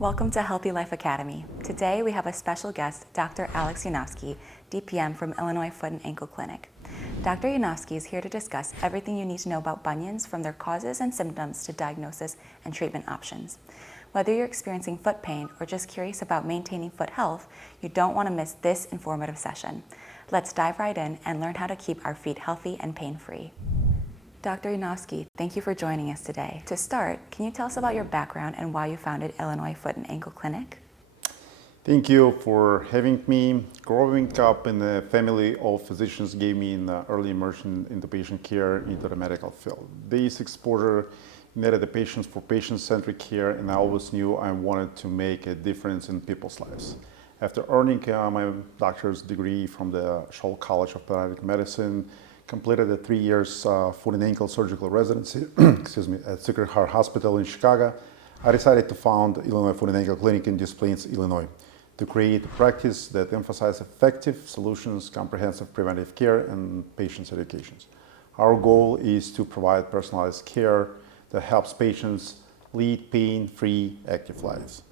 Welcome to Healthy Life Academy. Today we have a special guest, Dr. Alex Yanovskiy, DPM from Illinois Foot and Ankle Clinic. Dr. Yanovskiy is here to discuss everything you need to know about bunions, from their causes and symptoms to diagnosis and treatment options. Whether you're experiencing foot pain or just curious about maintaining foot health, you don't want to miss this informative session. Let's dive right in and learn how to keep our feet healthy and pain-free. Dr. Yanovskiy, thank you for joining us today. To start, can you tell us about your background and why you founded Illinois Foot and Ankle Clinic? Thank you for having me. Growing up in a family of physicians gave me an early immersion into patient care into the medical field. This exposure netted the patients for patient-centric care, and I always knew I wanted to make a difference in people's lives. After earning my doctor's degree from the Scholl College of Pediatric Medicine, completed a 3 years foot and ankle surgical residency at Sacred Heart Hospital in Chicago, I decided to found Illinois Foot and Ankle Clinic in Des Plaines, Illinois, to create a practice that emphasizes effective solutions, comprehensive preventive care, and patients' education. Our goal is to provide personalized care that helps patients lead pain-free, active lives.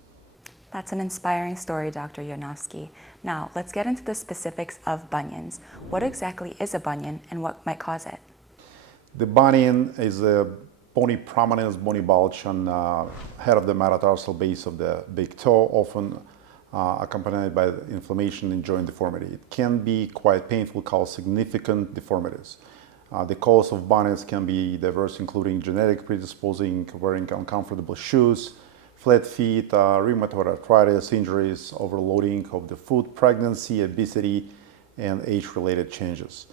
That's an inspiring story, Dr. Yanovskiy. Now, let's get into the specifics of bunions. What exactly is a bunion and what might cause it? The bunion is a bony prominence, bony bulge on the head of the metatarsal base of the big toe, often accompanied by inflammation and joint deformity. It can be quite painful, cause significant deformities. The cause of bunions can be diverse, including genetic predisposing, wearing uncomfortable shoes, flat feet, rheumatoid arthritis, injuries, overloading of the foot, pregnancy, obesity, and age-related changes.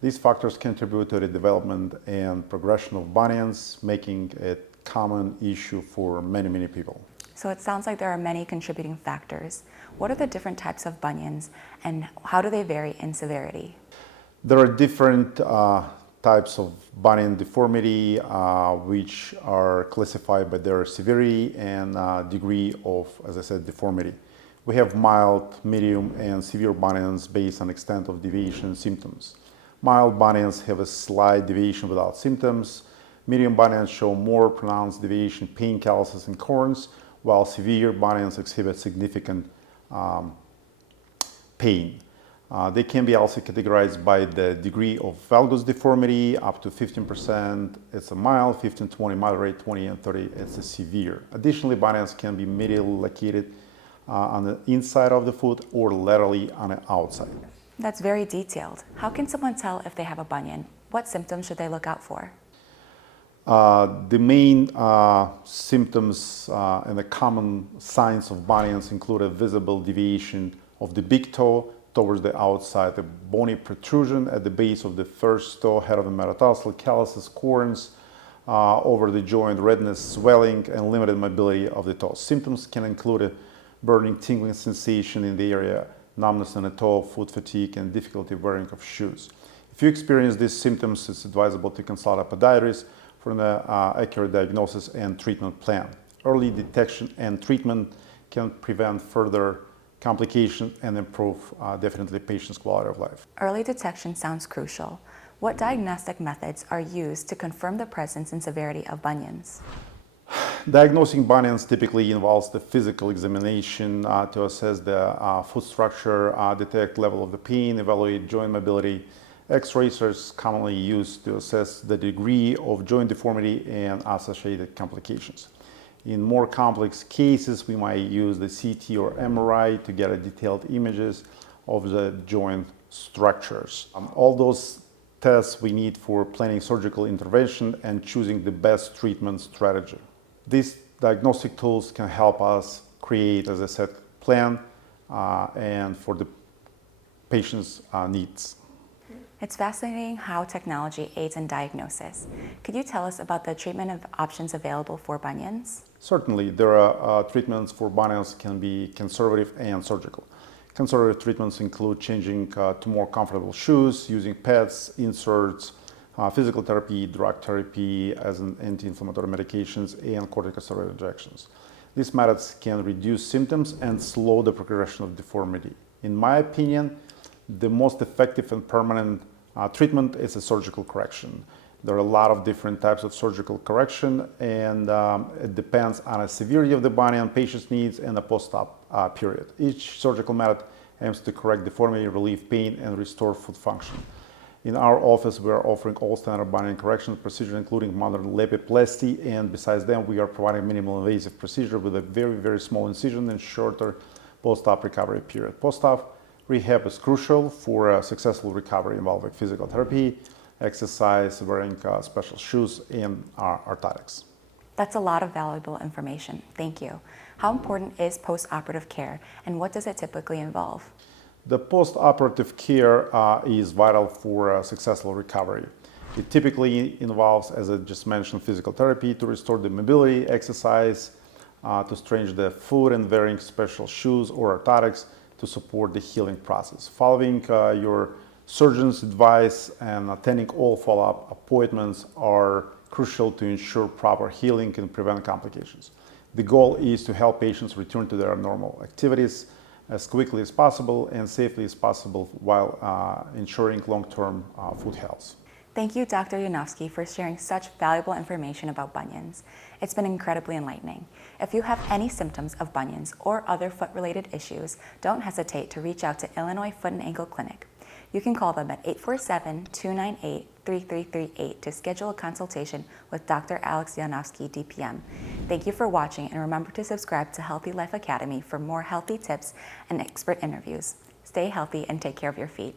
These factors contribute to the development and progression of bunions, making it a common issue for many people. So it sounds like there are many contributing factors. What are the different types of bunions and how do they vary in severity? There are different types of bunion deformity, which are classified by their severity and degree of, as I said, deformity. We have mild, medium, and severe bunions based on extent of deviation and symptoms. Mild bunions have a slight deviation without symptoms. Medium bunions show more pronounced deviation, pain, calluses, and corns, while severe bunions exhibit significant pain. They can be also categorized by the degree of valgus deformity, up to 15%, it's a mild, 15, 20, moderate, 20, and 30, it's a severe. Additionally, bunions can be medially located on the inside of the foot or laterally on the outside. That's very detailed. How can someone tell if they have a bunion? What symptoms should they look out for? The main symptoms and the common signs of bunions include a visible deviation of the big toe towards the outside, a bony protrusion at the base of the first toe, head of the metatarsal, calluses, corns over the joint, redness, swelling, and limited mobility of the toe. Symptoms can include a burning, tingling sensation in the area, numbness in the toe, foot fatigue, and difficulty wearing of shoes. If you experience these symptoms, it's advisable to consult a podiatrist for an accurate diagnosis and treatment plan. Early detection and treatment can prevent further complication and improve definitely patients' quality of life. Early detection sounds crucial. What diagnostic methods are used to confirm the presence and severity of bunions? Diagnosing bunions typically involves the physical examination to assess the foot structure, detect level of the pain, evaluate joint mobility. X-rays are commonly used to assess the degree of joint deformity and associated complications. In more complex cases, we might use the CT or MRI to get detailed images of the joint structures. All those tests we need for planning surgical intervention and choosing the best treatment strategy. These diagnostic tools can help us create, as I said, plan and for the patient's needs. It's fascinating how technology aids in diagnosis. Could you tell us about the treatment of options available for bunions? Certainly, there are treatments for bunions can be conservative and surgical. Conservative treatments include changing to more comfortable shoes, using pads, inserts, physical therapy, drug therapy as an anti-inflammatory medications, and corticosteroid injections. These methods can reduce symptoms and slow the progression of deformity. In my opinion, the most effective and permanent treatment is a surgical correction. There are a lot of different types of surgical correction, and it depends on the severity of the bunion, patient's needs, and the post-op period. Each surgical method aims to correct deformity, relieve pain, and restore foot function. In our office, we are offering all standard bunion correction procedures, including modern lapiplasty, and besides them, we are providing minimal invasive procedure with a very, very small incision and shorter post-op recovery period. Post-op rehab is crucial for a successful recovery involving physical therapy, exercise, wearing special shoes, and orthotics. That's a lot of valuable information. Thank you. How important is post-operative care, and what does it typically involve? The post-operative care is vital for a successful recovery. It typically involves, as I just mentioned, physical therapy to restore the mobility, exercise, to strengthen the foot, and wearing special shoes or orthotics to support the healing process. Following your surgeon's advice and attending all follow-up appointments are crucial to ensure proper healing and prevent complications. The goal is to help patients return to their normal activities as quickly as possible and safely as possible while ensuring long-term foot health. Thank you, Dr. Yanovskiy, for sharing such valuable information about bunions. It's been incredibly enlightening. If you have any symptoms of bunions or other foot-related issues, don't hesitate to reach out to Illinois Foot and Ankle Clinic. You can call them at 847-298-3338 to schedule a consultation with Dr. Alex Yanovskiy, DPM. Thank you for watching, and remember to subscribe to Healthy Life Academy for more healthy tips and expert interviews. Stay healthy and take care of your feet.